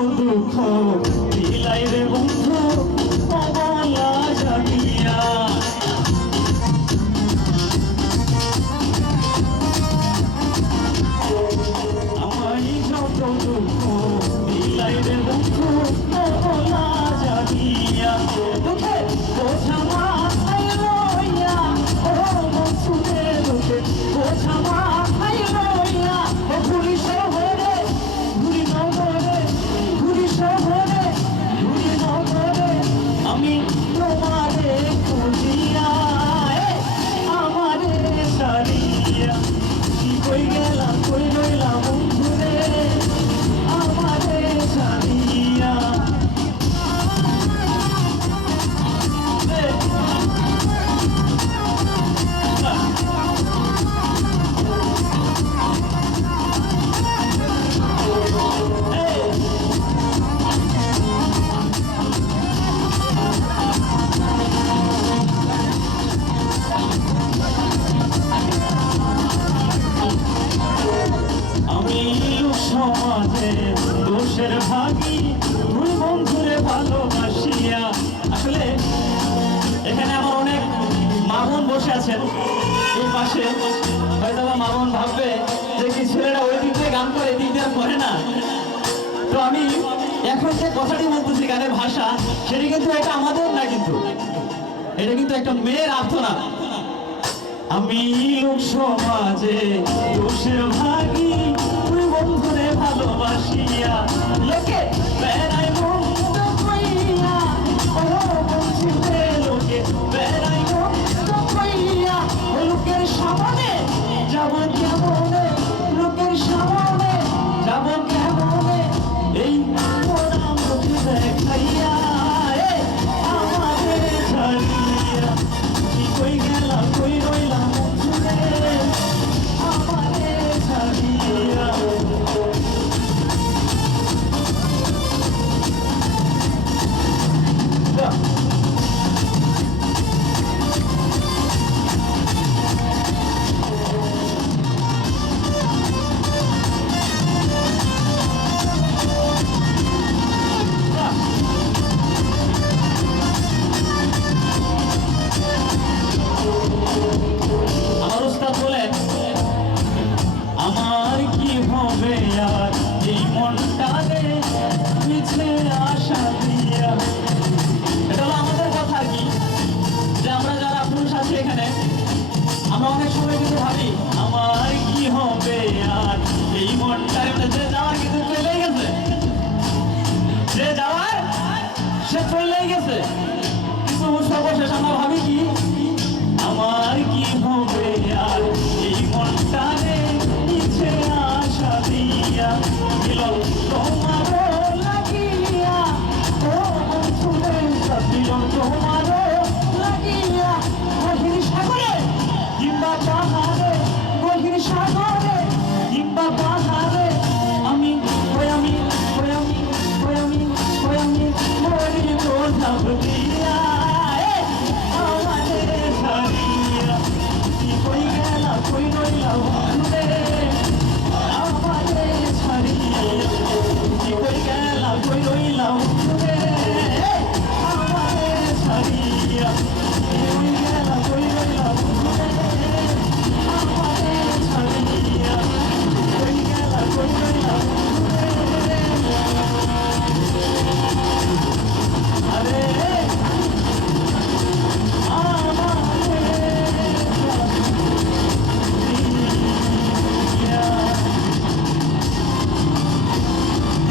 দুঃখ দিলাই রে বন্ধু অবলা জানিয়া আমায় যত দুঃখ দিলাই রে বন্ধু অবলা জানিয়া দুঃখে বোঝা মাথায় লইয়া ও বন্ধু রে দুঃখে বোঝা মাথায় লইয়া ও ঘুরি শহরে ঘুরি নগরে ঘুরি শহরে ঘুরি নগরে আমি তোমারে খুঁজিয়া আমারে সারিয়া কি কই গেলাম কই রইলাম বন্ধু রে আমারে সারিয়া সমাজে দোষের ভাগী দুই বন্ধুরে ভালোবাসিয়া আসলে এখানে আমার অনেক মা-বোন বসে আছেন এই পাশে হয়তো মা-বোন ভাববে যে কি ছেলেরা ওই দিক দিয়ে গান করে এদিক দিয়ে করে না তো আমি এখন যে কথাটি বলতেছি গানের ভাষা সেটি কিন্তু এটা আমাদের না কিন্তু এটা কিন্তু একটা মেয়ের আর্থনা আমি লোক সমাজে দোষের ভাগী তুই বন্ধুরে ভালোবাসিয়া লোকে বেড়াই মন্দ কইয়া ও বন্ধুরে লোকে বেড়াই মন্দ কইয়া লোকের সামনে যাব কেমনে লোকের সামনে যাব কেমনে এই মোরা মুখ দেখাইয়া আমাদের ছাড়িয়া কি কই গেলাম কই রইলাম বন্ধুরে আমাদের ছাড়িয়া আমার কি হবে আর এই মনটারে পিছে আশা দিয়া এটা হলো আমাদের কথা কি যে আমরা যারা পুরুষ আছি এখানে আমরা অনেক সময় কিন্তু ভাবি আমার কি হবে আর এই মনটারে যে যাওয়ার কিন্তু চলেই গেছে যে যাওয়ার সে চলেই গেছে কিন্তু সর্বশেষ আমরা ভাবি কি